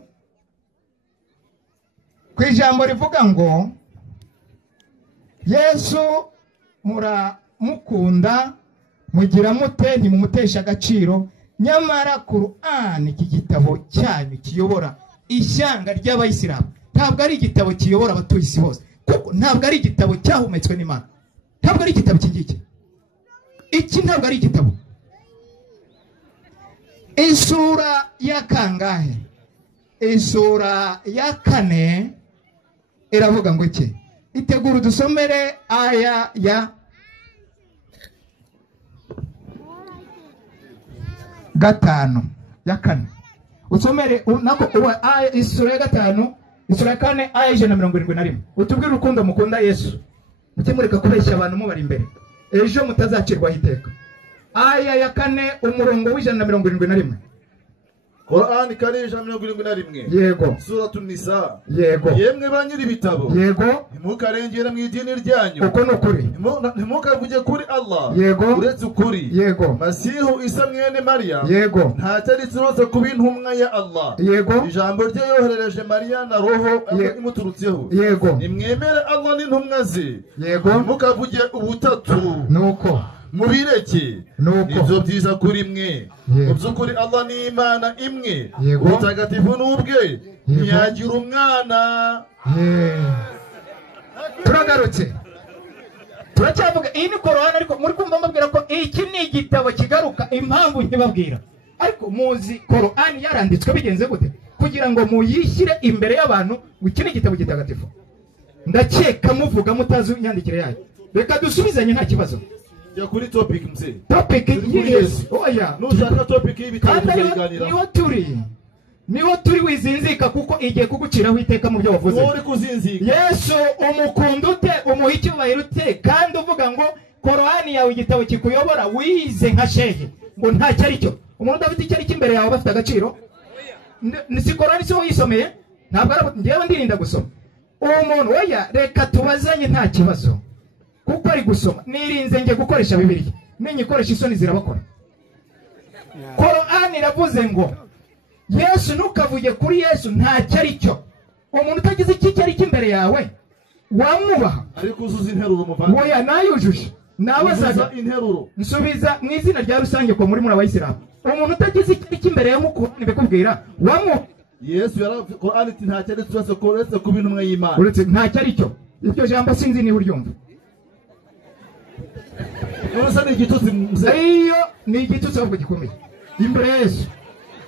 ku ijambo rivuga ngo Yesu muramukunda, mugira mute ntimumutesha agaciro. Nyamara Qur'an, iki gitabo cyanyu kiyobora ishyanga ry'Abayisilamu, ntabwo ari igitabo kiyobora abatuye isi bose, kuko ntabwo ari igitabo cyahumetswe n'Imana. Ntabwo ari igitabo kingiki. Iki ntabwo ari igitabo. Isura ya kangahe? Isura ya 4 iravuga ngo iki? Itegura dusomere aya ya 5 ya 4. Usomere nako aya isura ya 5, isura ya 4 aya 171. Utubwire urukundo mukunda Yesu, mukemureka kubeshya abantu mubari imbere, ejo mutazacirwa iteka. Aya ya 4 umurongo w'171. Qur'an kane 171. Yego. Suratun Nisa. Yego. Yemwe banyiri bitabo. Yego. Ntimukarengere mu idini ryanyu. Uko nukuri. Ntimukavuge kuri Allah. Yego. Uretse ukuri. Yego. Masihu Isa mwene Mariya. Yego. Ntataretse rose kuba intumwa ya Allah. Yego. Ijambo rye yoherereje Mariya na roho imuturutseho. Yego. Nimwemere Allah n'intumwa ze. Yego. Ntimukavuge ubutatu. Nuko mubireke nibyo byiza kuri mwe. Mu by'ukuri Allah ni Imana imwe, ubutagatifu n'ubwe, ntiyagira umwana. turagarutse turacyavuga iyi ni korowani ariko muri kumva mbabwira ko iki ni igitabo kigaruka impamvu nkibabwira ariko muzi korowani yaranditswe bigenze gute kugira ngo muyishyire imbere y'abantu ngo iki ni igitabo gitagatifu ndakeka muvuga mutazi inyandikire yayo reka dusubizanye nta kibazo ya kuri topic mzee topic yes oya nushaka topic y'ibitabo tuzaganira niho turi wizinzika kuko igiye kuguciraho iteka mu byo wavuze uri kuzinzika Yesu umukunda ute umuha icyubahiro ute kandi uvuga ngo korowani yawe igitabo kikuyobora wize nka shehe ngo ntacyo ari cyo umuntu udafite icyo ari cyo imbere yawe bafite agaciro si korowani si wowe yisomeye ntabwo ari ngewe ndirinda gusoma uwo muntu oya reka tubazanye nta kibazo kuko ari gusoma nirinze nge gukoresha bibiliya ninyikoresha isoni zirabakora korowani iravuze ngo Yesu ntukavuge kuri Yesu ntacyo ari cyo umuntu utagize icyo ari cyo imbere yawe wamwubaha ariko uzuza interuro muvanga oya nayujuje nabazaga interuro nsubiza mu izina rya rusange ko muri abayisilamu umuntu utagize icyo ari cyo imbere yawe mukuhani bikubwira wamwubaha Yesu yaravuze Qur'ani ati ntacyo ari cyo uretse kuba intumwa y'Imana uretse ntacyo ari cyo iryo jambo sinzi niba uryumva urasa ni igitutsi iyo ni igitutsi ahubwo gikomeye imbere ya Yesu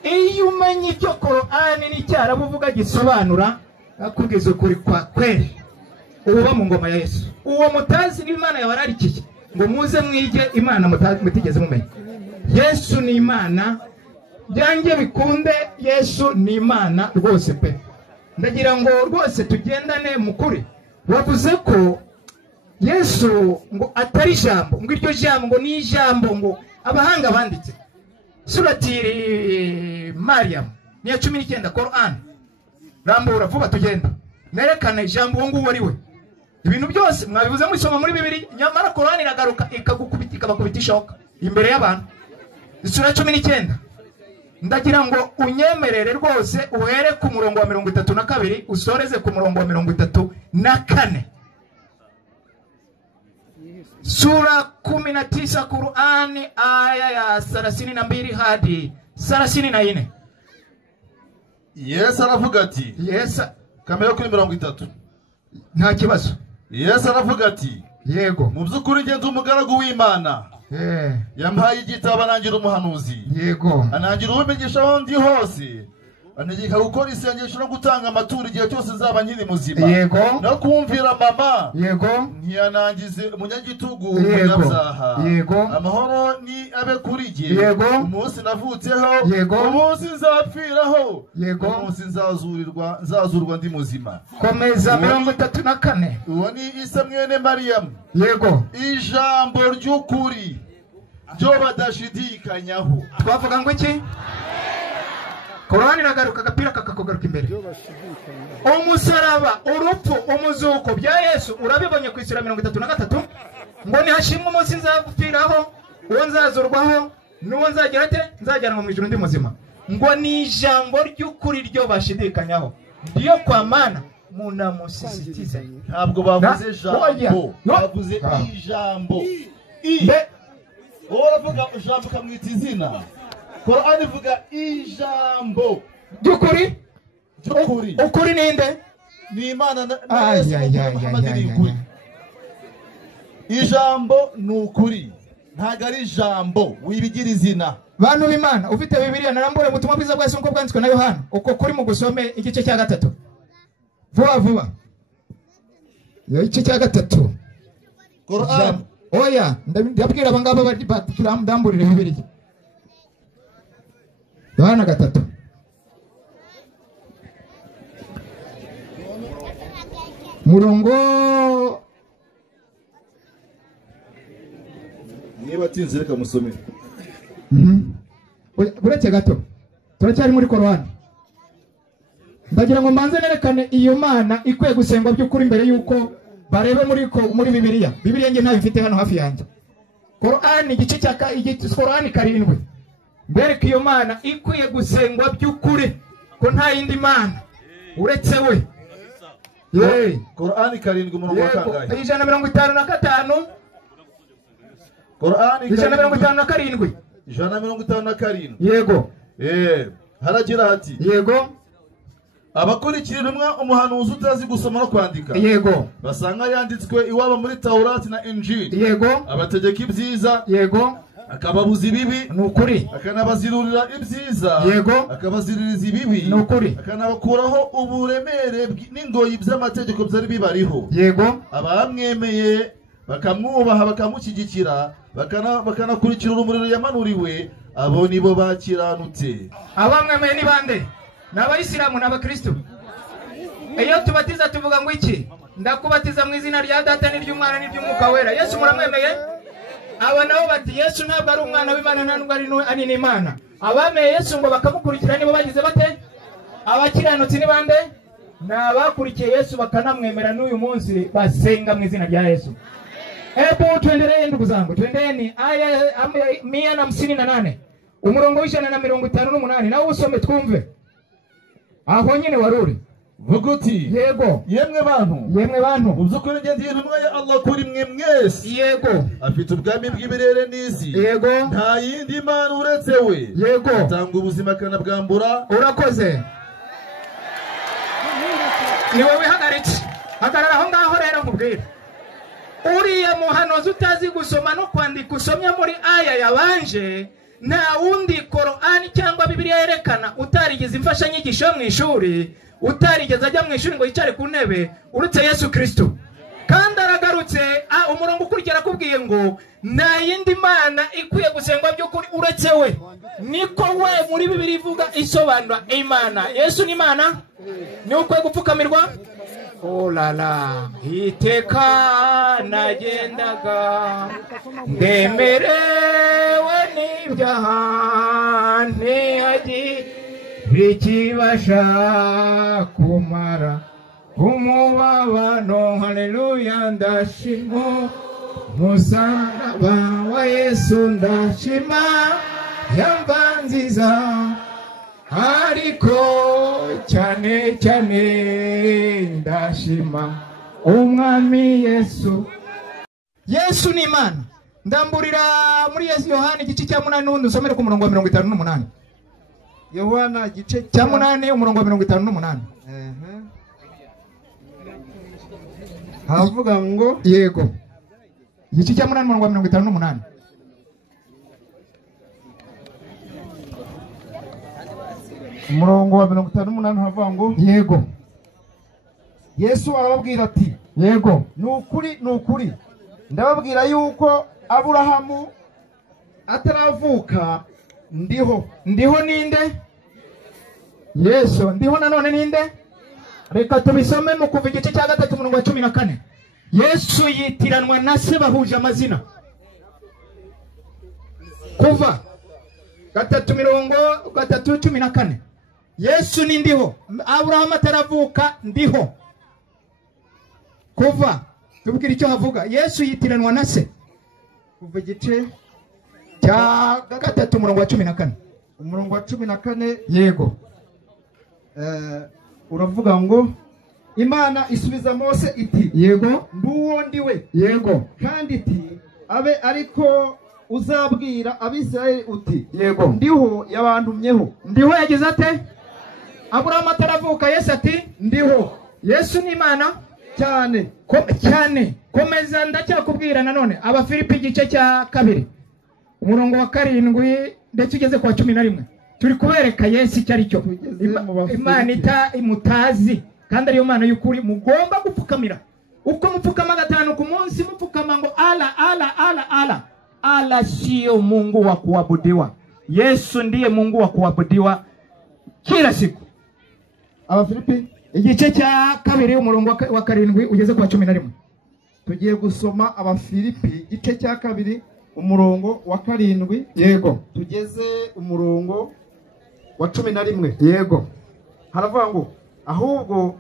iyo umenye icyo korowani n'icyarabu uvuga gisobanura akubwiza ukuri kwa kweli uba mu ngoma ya Yesu uwo mutazi n'Imana yawe ararikiye ngo muze mwige Imana mutigeze mumenya Yesu ni Imana byanjye bikunde Yesu ni Imana rwose pe ndagira ngo rwose tugendane mukuri wavuze ko Yesu ngo atari ijambo ngo iryo jambo ngo ni ijambo ngo abahanga banditse Surati Mariam ni ya 19 Quran rambura vuba tugenda nerekana ijambo ngo ari we ibintu byose mwabivuze mu isoma muri bibiri nyamara Quran iragaruka ikagukubita ikabakubitisha imbere y'abantu Sura 19 ndagira ngo unyemerere rwose uhere ku murongo wa 32 usoreze ku murongo wa 34 Sura 19 Qur'ani aya ya 32 hadi 34 Yesu aravuga ati Yesu kamera kuri 30 nta kibazo Yesu aravuga ati yego mu byukuri ngenzi umugaragu w'Imana yampaye igitabo anangira umuhanuzi yego anangira ubumenyesha aho ndi hose anegeka gukora isengesho no gutanga amaturo igihe cyose nzaba nkiri muzima yego no kumvira mama yego ntiyanangize umunyagitugu umunyabyaha yego amahoro ni abe kuri jye yego umunsi navutseho yego umunsi nzapfiraho yego umunsi nzazurwa ndi muzima komeza 34 uwo ni Isa mwene Mariyamu yego ijambo ry'ukuri ryo badashidikanyaho twavuga ngo iki Korani iragaruka agapira kakakugaruka imbere umusaraba urupfu umuzuko bya Yesu urabibonye ku Isura 33 ngo nihashimwe umunsi nzapfiraho uwo nzazurwaho n'uwo nzagira ate nzajyanwa mu ijuru ndi muzima ngo ni ijambo ry'ukuri ryo bashidikanyaho ndiyo kwa mana munamusisitiza ntabwo bavuze ijambo bavuze ijambo uravuga ijambo kamwita izina Qur'ani ivuga ijambo ry'ukuri ukuri ninde ni Imana na Muhammad ni ukuri ijambo ni ukuri ntago ari ijambo wibigira izina bantu b'Imana ufite Bibiliya narambure ubutumwa bwiza bwa Yesu uko bwanditswe na Yohana uko kuri mu gusome igice cya 3 vuba igice cya 3 Qur'an oya ndabwira abangaba ndamburire Bibiliya Yohana 3 murongo niba tinze reka musome buretse gato turacyari muri Korani ndagira ngo mbanze nerekane iyo Mana ikwiye gusengwa by'ukuri mbere yuko barebe muri Bibiliya nge ntayo ifite hano hafi yanjye Korani igice cya Korani 7 bereka iyo Mana ikwiye gusengwa by'ukuri ko nta yindi Mana uretse we Korani 7 umurongo wa kangahe 155 Korani 157 157 yego haragira hati yego abakurikira intumwa umuhanuzi utazi gusoma no kwandika yego basanga yanditswe iwabo muri Taurati na Injili yego abategeka ibyiza yego akababuza ibibi nukuri akanabazirurira ibyiza yego akabaziririza ibibi nukuri akanabakuraho uburemere n'ingoyi by'amategeko byari bibariho yego abamwemeye bakamwubaha bakamushyigikira bakanakurikira urumuri yamanuriwe abo nibo bakiranutse. Abamwemeye ni bande? N'abayisilamu n'abakristo. Iyo tubatiza tuvuga ngo iki? Ndakubatiza mu izina rya Data n'iry'Umwana n'iry'Umwuka wera. Yesu muramwemeye? Aba nabo bati Yesu ntabwo ari umwana w'Imana ntabwo ari n'Imana. Abameye Yesu ngo bakamukurikira nibo bagize bate? Abakiranutsi ni bande? N'abakurikiye Yesu bakanamwemera n'uyu munsi basenga mu izina rya Yesu. Epo tuendelee ndugu zangu, tuendeni aya 158 umurongo w'ijana na 58 nawe usome twumve. Aho nyine waruri vuguti yego yemwe bantu ubyukuri ngendiye intumwa ya Allah kuri mwe mwese yego afite ubwami bw'ibirere n'isi yego nta yindi mana uretse we yego atanga ubuzima kanabwambura. Urakoze ni wowe hagaritse hagarara aho ngaho rero nkubwira uriya muhanuzi utazi gusoma no kwandika usomye muri aya yabanje nta wundi Qur'ani cyangwa Bibiliya yerekana utarigeze imfashanyigisho mu ishuri utarigeze ajya mu ishuri ngo yicare ku ntebe uretse Yesu Kristo kandi aragarutse umurongo ukurikira kubwiye ngo nta yindi mana ikwiye gusengwa by'ukuri uretse we niko we muri Bibiliya ivuga isobanura Imana. Yesu ni Imana ni ukwiye gupfukamirwa. Oh la la iteka nagendaga ndemerewe n'ibyaha ntiyagira ikibasha kumara umubabano. Haleluya ndashima musaraba wa Yesu ndashima yamba nziza ariko cyane cyane ndashima umwami Yesu. Yesu ni Imana. Ndamburira muri Yohana igice cya 8 n'undi usomere ku murongo wa 58. Yohana igice cya 8 umurongo wa 58. havuga ngo yego igice cya 8 umurongo wa 58. umurongo wa 58 havuga ngo yego Yesu arababwira ati yego nukuri ndababwira yuko Aburahamu ataravuka ndiho ninde? Yesu ndiho nanone ninde? Reka tubisome mu kuva igice cya 3 umurongo wa 14. Yesu yitiranwa na se bahuje amazina. Kuva 3:14 Yesu ni ndiho. Aburahamu ataravuka ndiho. Kuva tubwira icyo havuga. Yesu yitiranwa na se. Kuva igice cya 3 umurongo wa 14. umurongo wa 14 yego uravuga ngo Imana isubiza Mose iti yego nduwo ndiwe yego kandi iti abe ariko uzabwira Abisirayeli uti yego ndiho yabantumyeho. Ndiho yagize ate? Aburahamu ataravuka Yesu ati ndiho. Yesu ni Imana cyane cyane. Komeza ndacyakubwira nanone Abafilipi igice cya 2 umurongo wa 7 ndetse ugeze kwa 11 turi kubereka Yesu icyo ari cyo. Imana imutazi kandi ariyo Mana y'ukuri mugomba gupfukamira. Uko mupfukama 5 ku munsi mupfukama ngo ala sio Mungu wa kuabudiwa. Yesu ndiye Mungu wa kuabudiwa kila siku. Abafilipi igice cya 2 umurongo wa 7 ugeze kwa 11. Tugiye gusoma Abafilipi igice cya 2 umurongo wa 7 yego tugeze umurongo wa 11 yego. Haravuga ngo ahubwo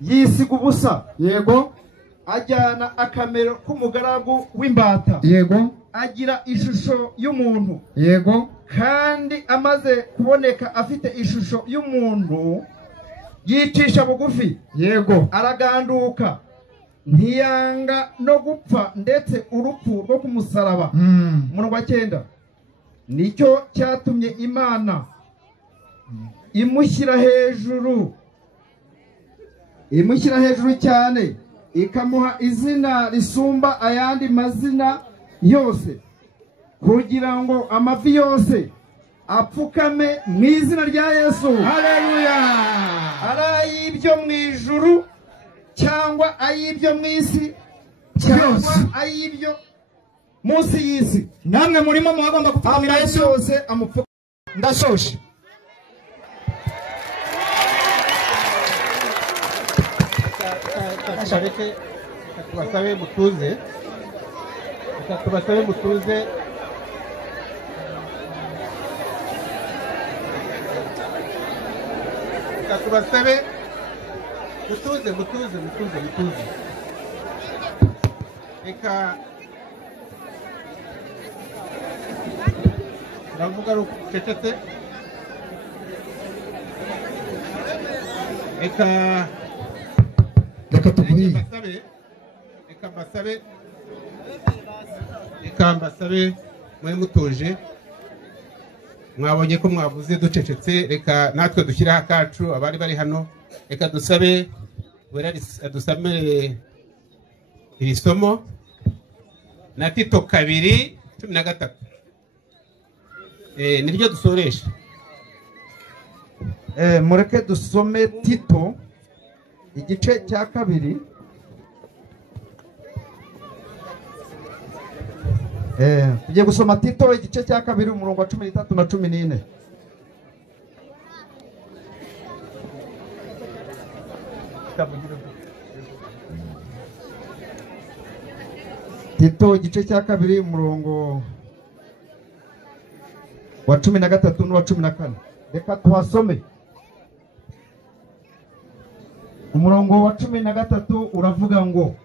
yisiga ubusa yego ajyana akamero k'umugaragu w'imbata yego agira ishusho y'umuntu yego kandi amaze kuboneka afite ishusho y'umuntu yicisha bugufi yego araganduka ntiyanga no gupfa ndetse urupfu rwo kumusaraba. Umurongo wa 9 nicyo cyatumye Imana imushyira hejuru imushyira hejuru cyane, ikamuha izina risumba ayandi mazina yose, kugira ngo amavi yose apfukame mu izina rya Yesu. Haleluya. Ari ay'ibyo mu ijuru cyangwa ay'ibyo mu isi cyangwa ay'ibyo munsi y'isi. Namwe murimo muhagomba gupfukamira Yesu yose amupfuka. Ndashoje. Reka tubasabe mutuze. Reka tubasabe mutuze. Reka tubasabe mutuze. Reka uravuga rucecetse. Reka tuguye. Reka mbasabe muri mutuje. Mwabonye ko mwavuze ducecetse, reka natwe dushyiraho akacu abari bari hano. Reka dusabe dusomere iri somo na Tito 2:13. Niryo dusoresha. Mureke dusome Tito igice cya 2. Tugiye gusoma Tito igice cya 2 umurongo wa 13 na 14. Tito igice cya 2 umurongo wa 13 n'uwa 14. Reka tuhasome. Umurongo wa 13 uravuga ngo,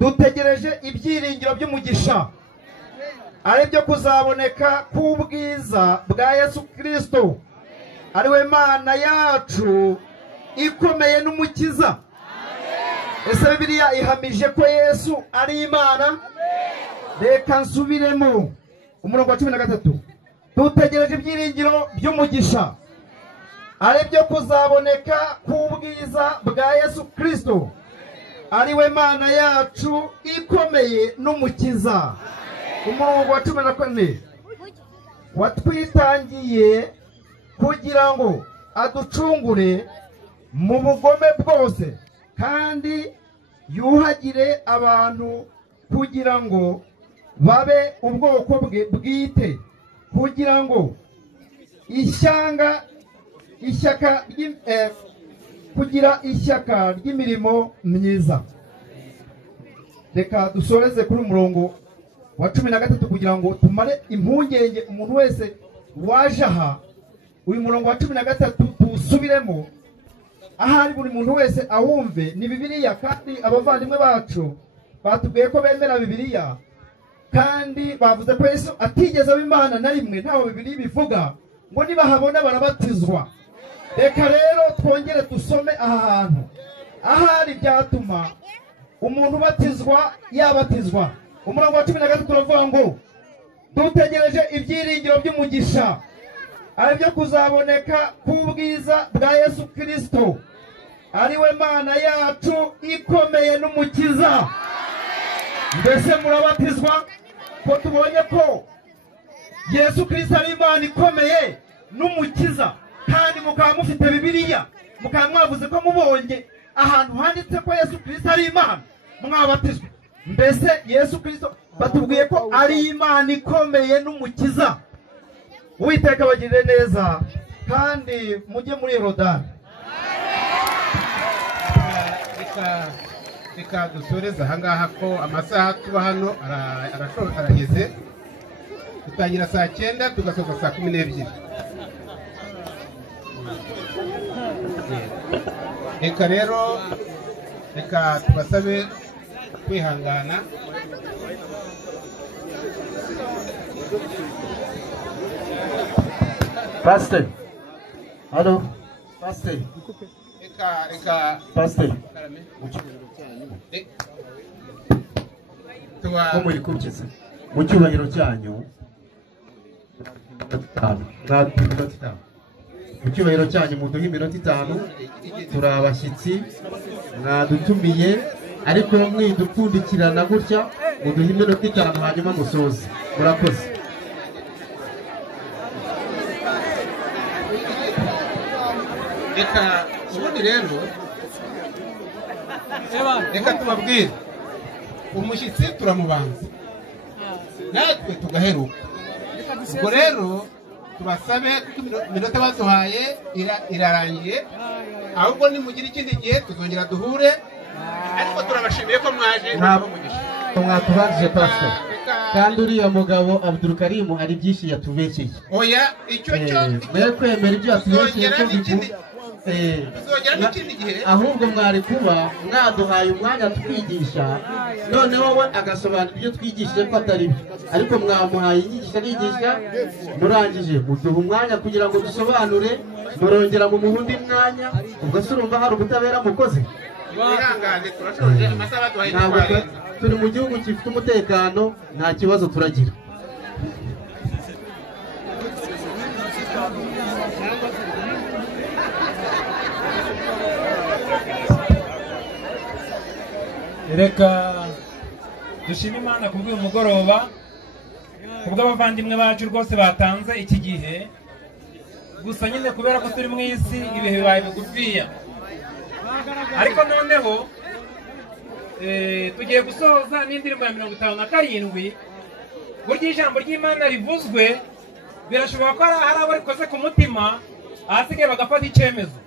dutegereje ibyiringiro by'umugisha, ari byo kuzaboneka k'ubwiza bwa Yesu Kristo, ari we Mana yacu ikomeye n'umukiza. Ese Bibiliya ihamije ko Yesu ari Imana? Reka nsubiremo. Umurongo wa 13, dutegereje ibyiringiro by'umugisha, ari byo kuzaboneka k'ubwiza bwa Yesu Kristo, ari we Mana yacu ikomeye n'umukiza. Umurongo wa 14, watwitangiye kugira ngo aducungure mu bugome bwose, kandi yuhagire abantu kugira ngo babe ubwoko bwe bwite, kugira ngo kugira ishyaka ry'imirimo myiza. Reka dusoreze kuri umurongo wa 13 kugira ngo tumare impungenge umuntu wese waje aha. Uyu murongo wa 13 tuwusubiremo, ahari buri muntu wese awumve. Ni Bibiliya, kandi abavandimwe bacu batubwiye ko bemera Bibiliya, kandi bavuze ko Yesu atigeze aba Imana na rimwe. Ntaho Bibiliya bivuga ngo nibahabona barabatizwa. Reka rero twongere dusome aha hantu ahari byatuma umuntu batizwa yabatizwa. Umurongo wa 13 uravuga ngo, dutegereje ibyiringiro by'umugisha, ari byo kuzaboneka k'ubwiza bwa Yesu Kristo, ari we Mana yacu ikomeye n'umukiza. Mbese murabatizwa? Ko tubonye ko Yesu Kristo ari Imana ikomeye n'umukiza, kandi mukaba mufite Bibiliya, mukaba mwavuze ko mubonye ahantu handitse ko Yesu Kristo ari Imana, mwabatizwa. Mbese Yesu Kristo batubwiye ko ari Imana ikomeye n'umukiza. Uwiteka bagirire neza, kandi mujye muri Yorodani. Reka dusoreze ahangaha ko amasaha tuba hano arageze. Dutangira saa 9 tugasoza saa 12. Reka rero tubasabe kwihangana. Pastor. Halo. Pastor. Reka Pastor. ko muyikurikiza mu cyubahiro cyanyu. mu cyubahiro cyanyu muduhe iminota 5 turi abashyitsi mwadutumiye ariko mwidupfundikirana gutya muduhe iminota 5 hanyuma musoze murakoze. Reka ubundi rero reka tubabwire umushyitsi turamubanza natwe tugaheruka. Ubwo rero tubasabe iminota baduhaye irarangiye, ahubwo nimugira ikindi gihe tuzongera duhure, ariko turabashimiye ko mwaje mwatubanjije pastor kandi uriya mugabo Abdul Karim hari byinshi yatubekeye. Oya icyo cyo mwe kwemera ibyo yatubekeye cyo ahubwo mwari kuba mwaduhaye umwanya twigisha, none wowe agasobanura ibyo twigishije ko atari byo, ariko mwamuhaye inyigisho arigisha murangije muduha umwanya kugira ngo dusobanure, murongera mu muhundi mwanya, ubwo se urumva hari ubutabera mukoze? Ntabwo turi mu gihugu gifite umutekano, nta kibazo turagira. Reka dushime Imana kubw'uyu mugoroba, kubw'abavandimwe bacu rwose batanze iki gihe. Gusa nyine kubera ko turi mu isi ibihe bibaye bigufiya, ariko noneho tugiye gusoza n'indirimbo ya 57. Burya ijambo ry'Imana rivuzwe birashoboka ko hari abo rikoze ku mutima, ahasigaye bagafata icyemezo.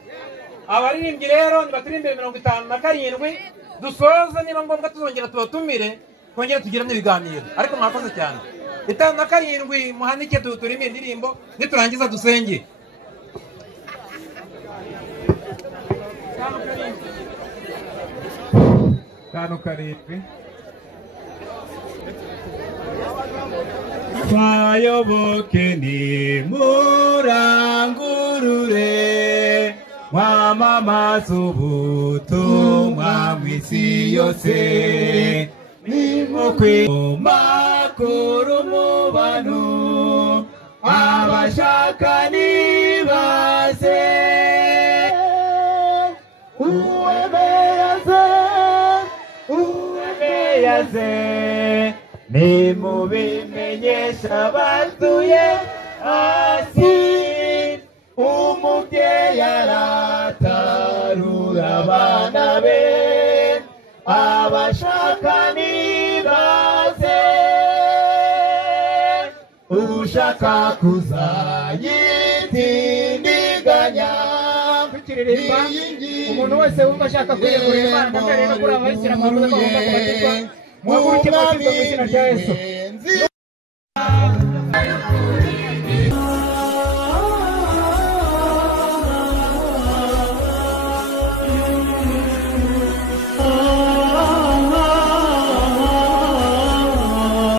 Abaririmbyi rero nibaturimbire 57 dusoza, niba ngombwa tuzongera tubatumire twongere tugire n'ibiganiro, ariko mwakoze cyane. 57 muhanike turimo indirimbo, niturangiza dusenge. Tano karindwi twayoboke nimurangurure, mwamamaza ubutumwa mw'isi yose, nimukwimakaza umubano, abashaka nibaze, uwemeraze nimubimenyesha abatuye hasi, umubyeyi aratarura abana be, abashaka nibaze, ushaka kuzayitindiganya. Tukiririmba umuntu wese wumva ashaka kwiyegurira Imana mbere no kuri abayisilamu bagomba kubatizwa, muhaguruke batizwe mu izina rya Yesu.